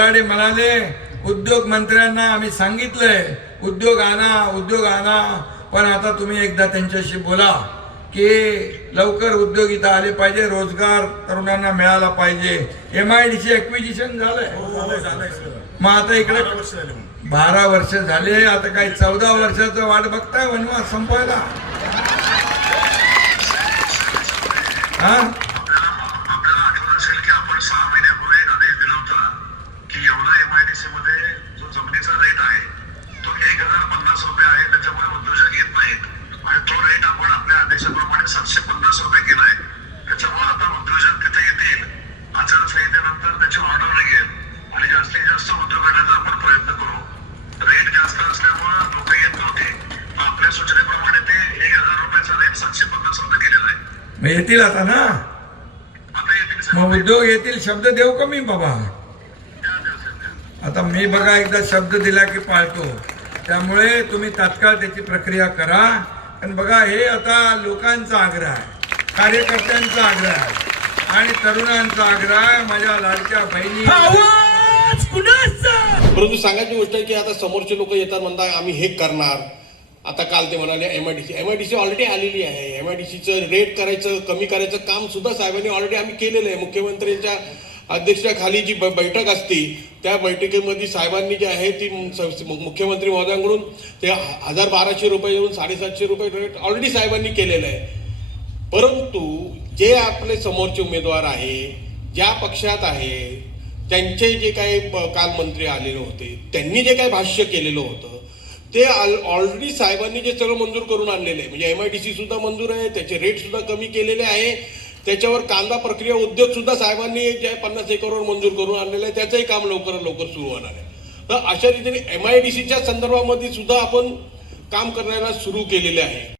वराडे म्हणाले उद्योग मंत्र्यांना आम्ही सांगितलंय उद्योग आणा उद्योग आणा पण आता तुम्ही एकदा त्यांच्याशी बोला की लवकर उद्योग इथं आले पाहिजे रोजगार तरुणांना मिळाला पाहिजे M I D C acquisition झालंय हो, मग आता इकडे बारा वर्ष झाले आता काही चौदा वर्षाचं वाट बघताय वनवास संपवायला हा दिशेमध्ये जो जमिनीचा रेट आहे तो एक हजार पन्नास रुपये आहे त्याच्यामुळे उद्योजक येत नाहीत आणि तो रेट आपण आपल्या आदेशाप्रमाणे सातशे पन्नास रुपये केला आहे त्याच्यामुळे आता उद्योजक तिथे येतील आचारसंहितेनंतर त्याची ऑर्डर निघेल आणि जास्तीत जास्त उद्योग करण्याचा आपण प्रयत्न करू रेट जास्त असल्यामुळे लोक येत नव्हते आपल्या सूचनेप्रमाणे ते एक हजार रुपयाचा रेट सातशे पन्नास रुपये केलेला आहे येतील आता ना मग उद्योग येतील शब्द देव कमी बाबा आता मी बघा एकदा शब्द दिला की पाळतो त्यामुळे तुम्ही तात्काळ त्याची प्रक्रिया करा आणि बघा हे आता लोकांचा आग्रह आहे कार्यकर्त्यांचा आग्रह आहे आणि तरुणांचा आग्रह आहे माझ्या लाडक्या बहिणी परंतु सांगायची गोष्ट आहे की आता समोरचे लोक येतात म्हणतात आम्ही हे करणार आता काल ते म्हणाले एमआयडीसी एमआयडीसी ऑलरेडी आलेली आहे एमआयडीसीचं रेट करायचं कमी करायचं काम सुद्धा साहेबांनी ऑलरेडी आम्ही केलेलं आहे मुख्यमंत्र्यांच्या अध्यक्षाखाली जी बैठक असती त्या बैठकीमध्ये साहेबांनी जी आहे ती मुख्यमंत्री महोदयांकडून ते हजार बाराशे रुपये येऊन साडेसातशे रुपये रेट ऑलरेडी साहेबांनी केलेलं आहे परंतु जे आपले समोरचे उमेदवार आहे ज्या पक्षात आहे त्यांचे जे काही काल मंत्री आलेले होते त्यांनी जे काही भाष्य केलेलं होतं ते ऑलरेडी साहेबांनी जे सगळं मंजूर करून आणलेलं आहे म्हणजे एम आय डी सी सुद्धा मंजूर आहे त्याचे रेट सुद्धा कमी केलेले आहे त्याच्यावर कांदा प्रक्रिया उद्योग सुद्धा साहेबांनी जे पन्नास एकरवर मंजूर करून आणलेलं आहे त्याचंही काम लवकर लवकर सुरू होणार आहे तर अशा रीतीने एम आय डी सीच्या संदर्भामध्ये सुद्धा आपण काम करायला सुरू केलेले आहे